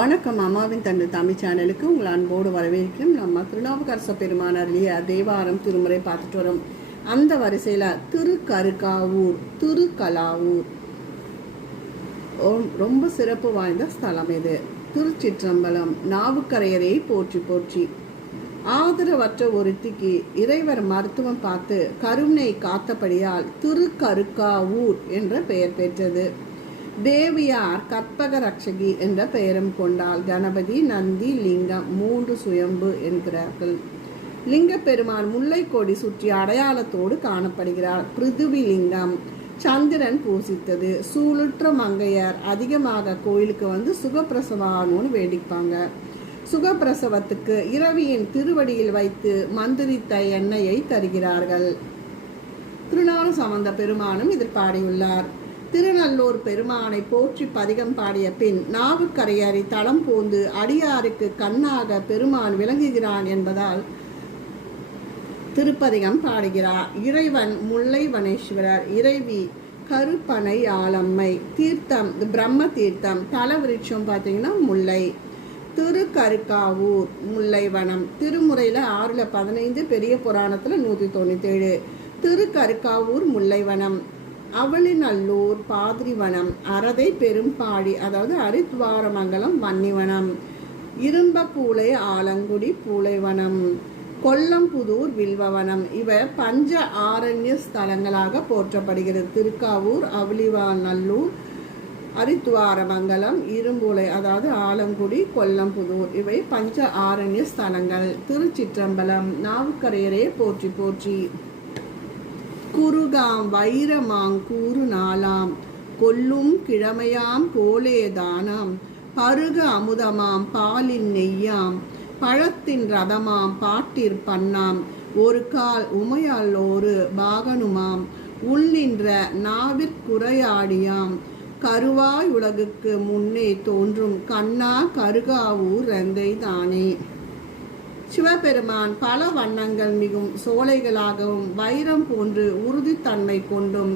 வணக்கம். அம்மாவின் தந்தை தமிழ் சேனலுக்கு உங்கள் அன்போடு வரவேற்கிறோம். நம்ம திருநாவுக்கரச பெருமானாரிலேயே தேவாரம் திருமுறை பார்த்துட்டு வரோம். அந்த வரிசையில் திருக்கருக்காவூர், திருக்கலாவூர் ரொம்ப சிறப்பு வாய்ந்த ஸ்தலம் இது. திருச்சிற்றம்பலம். நாவுக்கரையரை போற்றி போற்றி. ஆதரவற்ற ஒருத்திக்கு இறைவர் மருத்துவம் பார்த்து கருணை காத்தபடியால் திருக்கருக்காவூர் என்ற பெயர் பெற்றது. தேவியார் கற்பக ரட்சகி என்ற பெயரும் கொண்டால். கணபதி, நந்தி, லிங்கம் 3 சுயம்பு என்கிறார்கள். லிங்க பெருமான் முல்லை கொடி சுற்றி அடையாளத்தோடு காணப்படுகிறார். பிருதுவி லிங்கம் சந்திரன் பூசித்தது. சூளுற்ற மங்கையர் அதிகமாக கோயிலுக்கு வந்து சுகப்பிரசவானோன்னு வேண்டிப்பாங்க. சுகப்பிரசவத்துக்கு இரவியின் திருவடியில் வைத்து மந்திரித்த எண்ணெயை தருகிறார்கள். திருநாள சம்பந்த பெருமானும் இதில் பாடியுள்ளார். திருநல்லூர் பெருமானை போற்றி பதிகம் பாடிய பின் நாவுக்கரையரை தளம் போந்து அடியாருக்கு கண்ணாக பெருமான் விளங்குகிறான் என்பதால் திருப்பதிகம் பாடுகிறார். இறைவன் முல்லைவனேஸ்வரர், இறைவி கருப்பனை ஆலம்மை. தீர்த்தம் பிரம்ம தீர்த்தம். தல விருட்சம் பார்த்தீங்கன்னா முல்லை. திருக்கருக்காவூர் முல்லைவனம். திருமுறையில் 6-15, பெரிய புராணத்தில் 197. திருக்கருக்காவூர் முல்லைவனம். அவளிநல்லூர் பாதிரிவனம். அரதை பெரும்பாடி அதாவது அரித்வாரமங்கலம் வன்னிவனம். இரும்பப்பூளை ஆலங்குடி பூளைவனம். கொல்லம்புதூர் வில்வவனம். இவை பஞ்ச ஆரண்ய ஸ்தலங்களாக போற்றப்படுகிறது. திருக்காவூர், அவளிநல்லூர், அரித்வாரமங்கலம், இரும்புலை அதாவது ஆலங்குடி, கொல்லம்புதூர் இவை பஞ்ச ஆரண்ய ஸ்தலங்கள். திருச்சிற்றம்பலம். நாவுக்கரையரே போற்றி போற்றி. குருகாம் வைரமாங் கூறு நாளாம் கொல்லும் கிழமையாம் கோலேதானாம் பருக அமுதமாம் பாலின் நெய்யாம் பழத்தின் ரதமாம் பாட்டிற் பண்ணாம் ஒரு கால் உமையல்லோரு பாகனுமாம் உள்ளின்ற நாவிற்குரையாடியாம் கருவாய் உலகுக்கு முன்னே தோன்றும் கண்ணா கருகாவூர் ரந்தை தானே. சிவபெருமான் பல வண்ணங்கள் மிகும் சோலைகளாகவும் வைரம் போன்று உறுதித்தன்மை கொண்டும்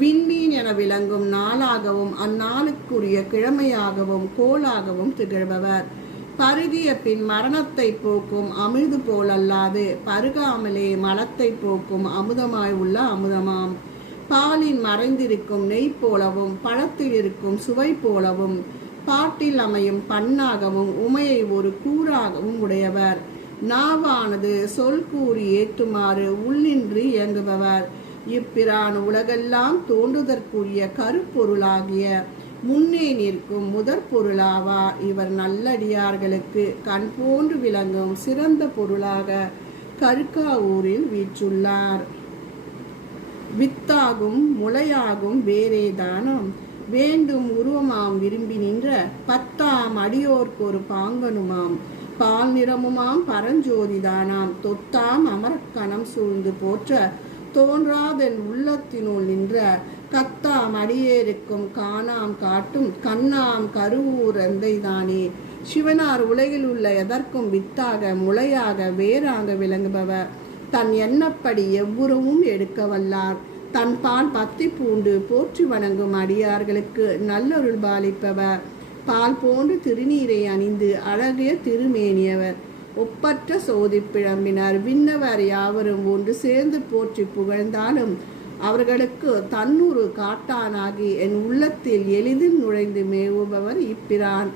விண்மீன் என விளங்கும் நாளாகவும் அந்நாளுக்குரிய கிழமையாகவும் கோளாகவும் திகழ்பவர். பருகிய பின் மரணத்தை போக்கும் அமிழ்து போலல்லாது பருகாமலே மலத்தை போக்கும் அமுதமாய் உள்ள அமுதமாம். பாலின் மறைந்திருக்கும் நெய் போலவும் பழத்தில் இருக்கும் சுவை போலவும் பாட்டில் அமையும் பண்ணாகவும் உமையை ஒரு கூறாகவும் உடையவர். நாவானது சொல் கூறி ஏற்றுமாறு உள்ளின்றி இயங்குபவர். இப்பிரான் உலகெல்லாம் தோன்றுதற்குரிய கருப்பொருளாகிய முன்னே நிற்கும் முதற் பொருளாவார். இவர் நல்லடியார்களுக்கு கண் போன்று விளங்கும் சிறந்த பொருளாக கருக்காவூரில் வீற்றுள்ளார். வித்தாகும் முளையாகும் வேறேதானம் வேண்டும் உருவமாம் விரும்பி நின்ற 10ஆம் அடியோர்க்கொரு பாங்கனுமாம் பால் நிறமுமாம் பரஞ்சோதிதானாம் தொத்தாம் அமரக்கணம் சூழ்ந்து போற்ற தோன்றாதென் உள்ளத்தினுள் நின்ற கத்தாம் அடியேருக்கும் காணாம் காட்டும் கண்ணாம் கருவூர் எந்தைதானே. சிவனார் உலகில் உள்ள எதற்கும் வித்தாக முளையாக வேறாக விளங்குபவர். தன் எண்ணப்படி எவ்வுருவும் எடுக்க வல்லார். தன் பால் பத்தி பூண்டு போற்றி வணங்கும் அடியார்களுக்கு நல்லருள் பாலிப்பவர். பால் போன்று திருநீரை அணிந்து அழகிய திருமேனியவர். ஒப்பற்ற சோதிப்பிழம்பினர். விண்ணவர் யாவரும் ஒன்று சேர்ந்து போற்றி புகழ்ந்தாலும் அவர்களுக்கு தன்னூறு காட்டானாகி என் உள்ளத்தில் எளிதில் நுழைந்து மேவுபவர் இப்பிரான்.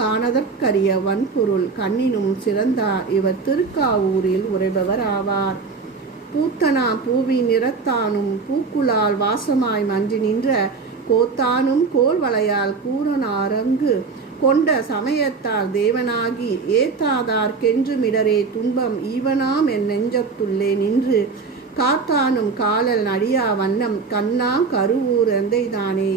காணதற்கரிய வன்பொருள் கண்ணினும் சிறந்தார். இவர் திருக்காவூரில் உரைபவர் ஆவார். பூத்தனா பூவி நிறத்தானும் பூக்குளால் வாசமாய் மன்றி நின்ற கோத்தானும் கோல்வளையால் கூறனாரங்கு கொண்ட சமயத்தால் தேவனாகி ஏத்தாதார் கென்று மிடரே துன்பம் ஈவனாம் என் நெஞ்சத்துள்ளே நின்று காத்தானும் காலல் நடியா வண்ணம் கண்ணா கருவூர் எந்தைதானே.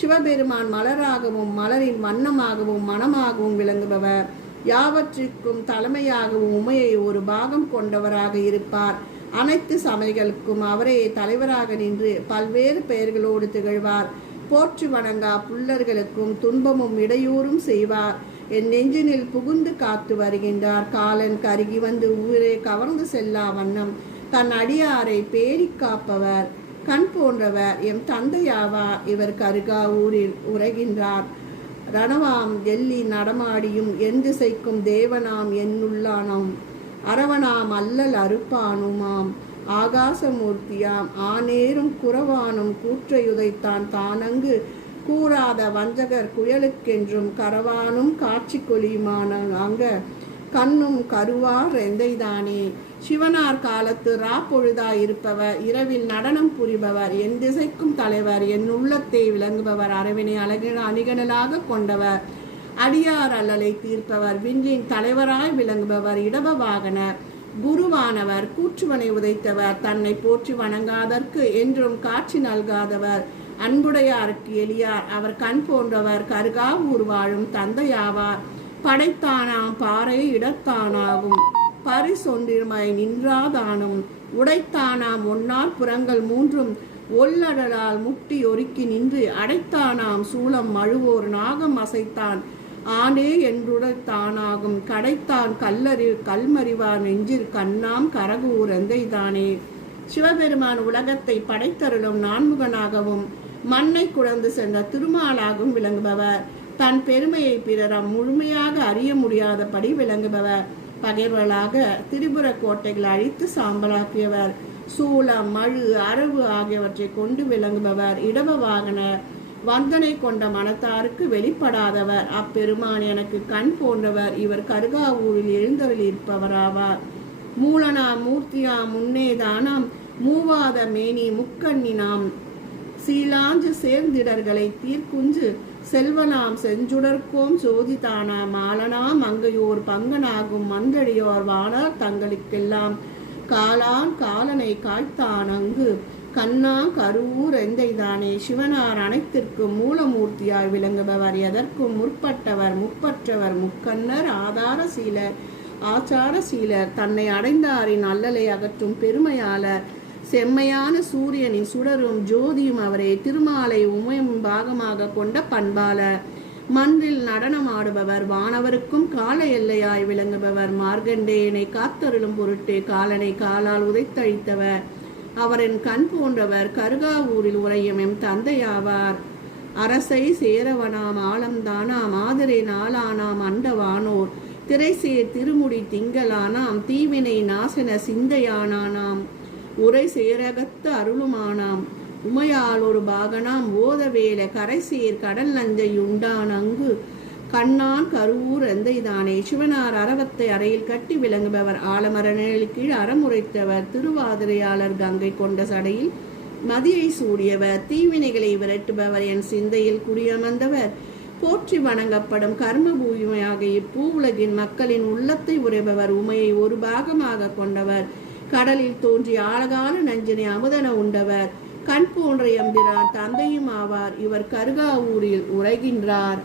சிவபெருமான் மலராகவும் மலரின் வண்ணமாகவும் மனமாகவும் விளங்குபவர். யாவற்றிற்கும் தலைமையாகவும் உமையை ஒரு பாகம் கொண்டவராக இருப்பார். அனைத்து சமயங்களுக்கும் அவரே தலைவராக நின்று பல்வேறு பெயர்களோடு திகழ்வார். போற்றி வணங்கா புல்லர்களுக்கும் துன்பமும் இடையூறும் செய்வார். என் நெஞ்சினில் புகுந்து காத்து வருகின்றார். காலன் கருகி வந்து ஊரே கவர்ந்து செல்லா வண்ணம் தன் அடியாரை பேரி காப்பவர். கண் போன்றவர் எம் தந்தையாவார். இவர் கருகாவூரில் உரைகின்றார். ரணவாம் எள்ளி நடமாடியும் என் திசைக்கும் தேவனாம் என்னுள்ளானாம் அரவனாம் அல்லல் அறுப்பானுமாம் ஆகாசமூர்த்தியாம் ஆனேரும் குறவானும் கூற்றையுதைத்தான் தானங்கு கூறாத வஞ்சகர் குயலுக்கென்றும் கரவானும் காட்சி கொலியுமான அங்க கண்ணும் கருவார் எந்தைதானே. சிவனார் காலத்து ராப்பொழுதாய் இருப்பவர், இரவில் நடனம் புரிபவர், என் திசைக்கும் தலைவர், என் உள்ளத்தை விளங்குபவர், அரவினை அணிகணலாக கொண்டவர், அடியார் அல்லலை தீர்ப்பவர், விண்ணின் தலைவராய் விளங்குபவர், இடப வாகனர், குருவானவர், கூற்றுவனை உதைத்தவர், தன்னை போற்றி வணங்காதற்கு என்றும் காட்சி நல்காதவர், அன்புடையாருக்கு எளியார், அவர் கண் போன்றவர், கருகா ஊர் வாழும் தந்தையாவார், படைத்தானாம் பாறை இடத்தானாகும் பரிசொன்றிருமை நின்றாதானும் உடைத்தானாம் ஒன்னார் புறங்கள் மூன்றும் ஒல்லடலால் முட்டி ஒருக்கி நின்று அடைத்தானாம் சூளம் மழுவோர் நாகம் அசைத்தான் ஆனே என்றுடைத்தானாகும் கடைத்தான் கல்மறிவார் நெஞ்சில் கண்ணாம் கரகூர் எந்தைதானே. சிவபெருமான் உலகத்தை படைத்தருளும் நான்முகனாகவும் மண்ணை குழந்து சென்ற திருமாலாகவும் விளங்குபவர், தன் பெருமையை பிறரம் முழுமையாக அறிய முடியாதபடி விளங்குபவர், பகைவர்களாக திரிபுர கோட்டைகளை அழித்து சாம்பலாக்கியவர், சூளம் மழு அரவு ஆகியவற்றை கொண்டு விளங்குபவர், இடப வாகனர், வந்தனை கொண்ட மனத்தாருக்கு வெளிப்படாதவர், அப்பெருமான் எனக்கு கண் போன்றவர், இவர் கருகாவூரில் எழுந்தவரில் இருப்பவராவார், மூலனாம் மூர்த்தியாம் முன்னேதானாம் மூவாத மேனி முக்கண்ணினாம் சீலாஞ்சு சேர்ந்திடர்களை தீர்க்குஞ்சு செல்வனாம் செஞ்சுடர்கோம் சோதிதானாம் மாலனாம் அங்கையோர் பங்கனாகும் மந்தடியோர் வானார் தங்களுக்கெல்லாம் காலான் காலனை காய்த்தான் அங்கு கண்ணா கருவூர் எந்தைதானே. சிவனார் அனைத்திற்கும் மூலமூர்த்தியாய் விளங்குபவர், எதற்கும் முற்பட்டவர், முப்பற்றவர், முக்கண்ணர், ஆதார சீலர், ஆச்சார சீலர், தன்னை அடைந்தாரின் அல்லலை அகற்றும் பெருமையாளர், செம்மையான சூரியனின் சுடரும் ஜோதியும் அவரே, திருமாலை உமையும் பாகமாக கொண்ட பண்பாளர், மன்றில் நடனமாடுபவர், வானவருக்கும் கால எல்லையாய் விளங்குபவர், மார்கண்டேயனை காத்தருளும் பொருட்டே காலனை காலால் உதைத்தழித்தவர், அவரின் கண் போன்றவர், கருகாவூரில் உரையும் எம் தந்தையாவார், அரசை சேரவனாம் ஆலம்தானாம் ஆதிரை நாளானாம் அண்டவானோர் திரைசேர் திருமுடி திங்களானாம் தீவினை நாசன சிந்தையானானாம் உரை சேரகத்து அருளுமானாம் உமையால் ஒரு பாகனாம் ஓதவேல கரைசேர் கடல் நஞ்சை உண்டான் அங்கு கண்ணான் கருவூர் எந்தைதானே. சிவனார் அரவத்தை அறையில் கட்டி விளங்குபவர், ஆலமர நிழல் கீழ் அறமுறைத்தவர், திருவாதிரையாளர் கங்கை கொண்ட சடையில் மதியை சூடியவர், தீவினைகளை விரட்டுபவர், என் சிந்தையில் குடியமர்ந்தவர், போற்றி வணங்கப்படும் கர்ம பூமியாக இப்பூவுலகின் மக்களின் உள்ளத்தை உரைபவர், உமையை ஒரு பாகமாக கொண்டவர், கடலில் தோன்றிய ஆழகால நஞ்சினை அமுதன உண்டவர், கண் போன்ற எம்பிரான் தந்தையும் ஆவார், இவர் கருகாவூரில் உரைகின்றார்.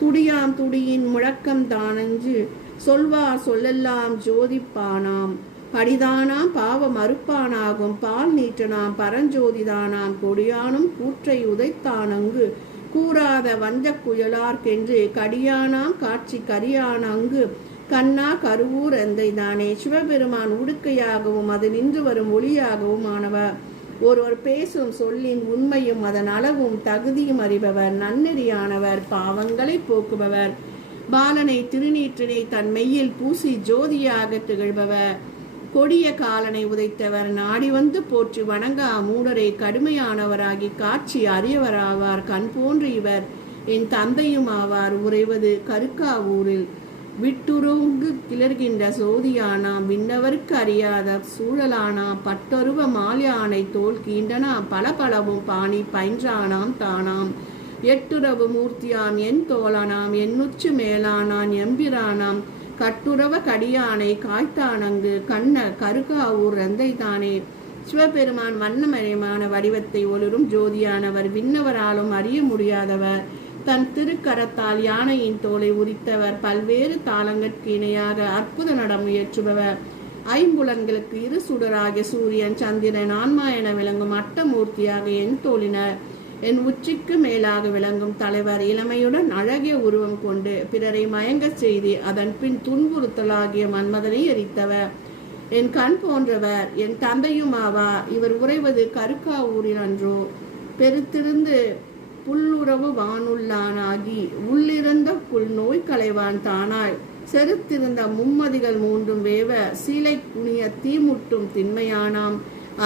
துடியாம் துடியின் முழக்கம் தானஞ்சு சொல்வார் சொல்லெல்லாம் ஜோதிப்பானாம் படிதானாம் பாவ மறுப்பானாகும் பால் நீட்டனாம் பரஞ்சோதிதானாம் கொடியானும் கூற்றை உதைத்தானங்கு கூறாத வஞ்ச குயலார்க்கென்று கடியானாம் காட்சி கரியானங்கு கண்ணா கருவூர் எந்தைதானே. சிவபெருமான் உடுக்கையாகவும் அது நின்று வரும் ஒளியாகவும் ஆனவர், ஒருவர் பேசும் சொல்லின் உண்மையும் அதன் அளவும் தகுதியும் அறிபவர், நன்னெறியானவர், பாவங்களை போக்குபவர், பாலனை திருநீற்றினை தன் மெய்யில் பூசி ஜோதியாக திகழ்பவர், கொடிய காலனை உதைத்தவர், நாடி வந்து போற்றி வணங்கா மூடரை கடுமையானவராகி காட்சி அறியவராவார், கண் போன்று இவர் என் தந்தையும் ஆவார், உறைவது கருக்காவூரில் விட்டுருங்கு கிளர்கின்ற சோதியானாம் விண்ணவருக்கு அறியாத சூழலானாம் பட்டொருவ மால்யானை தோல் கீண்டனாம் பலபலவும் பாணி பயின்றானாம் தானாம் எட்டுறவு மூர்த்தியாம் என் தோளானாம் என்னுச்சு மேலானான் எம்பிரானாம் கட்டுறவ கடியானை காய்த்தானங்கு கண்ண கருகாவூர் எந்தைதானே. சிவபெருமான் வண்ணமயமான வடிவத்தை ஒளிரும் ஜோதியானவர், விண்ணவராலும் அறிய முடியாதவர், தன் திருக்கரத்தால் யானையின் தோலை உரித்தவர், பல்வேறு தாளங்களுக்கு இணையாக அற்புத நடம் முயற்றுபவர், ஐம்புலன்களுக்கு இரு சுடராகிய சூரியன் சந்திரன் ஆன்மா என விளங்கும் அட்டமூர்த்தியாக என் தோழினர், என் உச்சிக்கு மேலாக விளங்கும் தலைவர், இளமையுடன் அழகிய உருவம் கொண்டு பிறரை மயங்கச் செய்து அதன் பின் துன்புறுத்தலாகிய மன்மதனை எரித்தவர், என் கண் போன்றவர், என் தந்தையும் ஆவார், இவர் உறைவது கருக்காவூரில் அன்றோ. பெருத்திருந்து புல்லுறவு வானுள்ளானாகி உள்ளிருந்த புல் நோய் களைவான் தானாய் செருத்திருந்த மும்மதிகள் மூன்றும் வேவ சீலை குனிய தீமுட்டும் திண்மையானாம்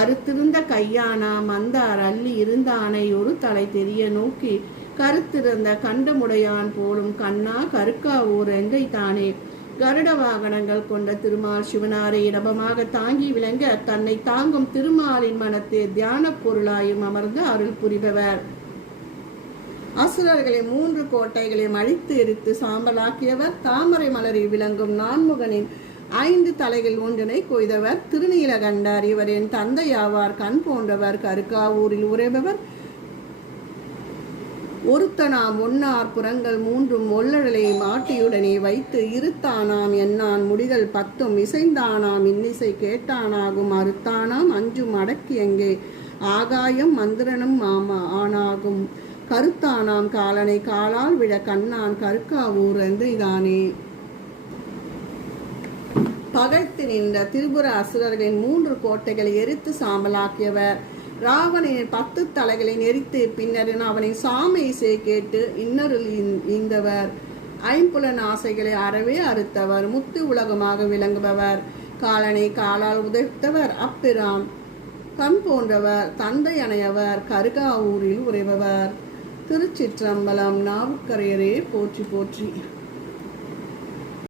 அறுத்திருந்த கையானாம் அந்தார் அள்ளி இருந்தானை ஒரு தலை தெரிய நோக்கி கருத்திருந்த கண்டமுடையான் போலும் கண்ணா கருக்காவூர் எங்கை தானே கருட வாகனங்கள் கொண்ட திருமால் சிவனாரை இடபமாக தாங்கி விளங்க தன்னை தாங்கும் திருமாலின் மனத்தை தியான பொருளாயும் அமர்ந்து அருள் புரிபவர். அசுரர்களை 3 கோட்டைகளையும் அழித்து எரித்து சாம்பலாக்கியவர். தாமரை மலரில் விளங்கும் நான்முகனின் 5 தலைகள் ஒன்றினை கொய்தவர். திருநீலகண்டர் இவரின் தந்தையாவார். கண் போன்றவர். கருக்காவூரில் உறைபவர். ஒருத்தனாம் ஒன்னார் புறங்கள் 3 ஒல்லழலை மாட்டியுடனே வைத்து இருத்தானாம் என்னான் முடிகள் 10 இசைந்தானாம் இன்னிசை கேட்டானாகும் அறுத்தானாம் 5 அடக்கி எங்கே ஆகாயம் மந்திரனும் ஆனாகும் கருத்தானாம் காலனை காலால் விழ கண்ணான் கருக்காவூர் என்றானே. பகைத்து நின்ற திரிபுர அசுரர்களின் 3 கோட்டைகளை எரித்து சாம்பலாக்கியவர். ராவணனின் 10 தலைகளை நெரித்து பின்னர் அவனை சாமை இசை கேட்டு இன்னருள் ஈந்தவர். 5 புலன் ஆசைகளை அறவே அறுத்தவர். முத்து உலகமாக விளங்குபவர். காலனை காலால் உதைத்தவர். அப்பிரான் கண் போன்றவர். தந்தை அணையவர். கருகாவூரில் உறைபவர். திருச்சிற்றம்பலம். நாவுக்கரையரே போற்றி போற்றி.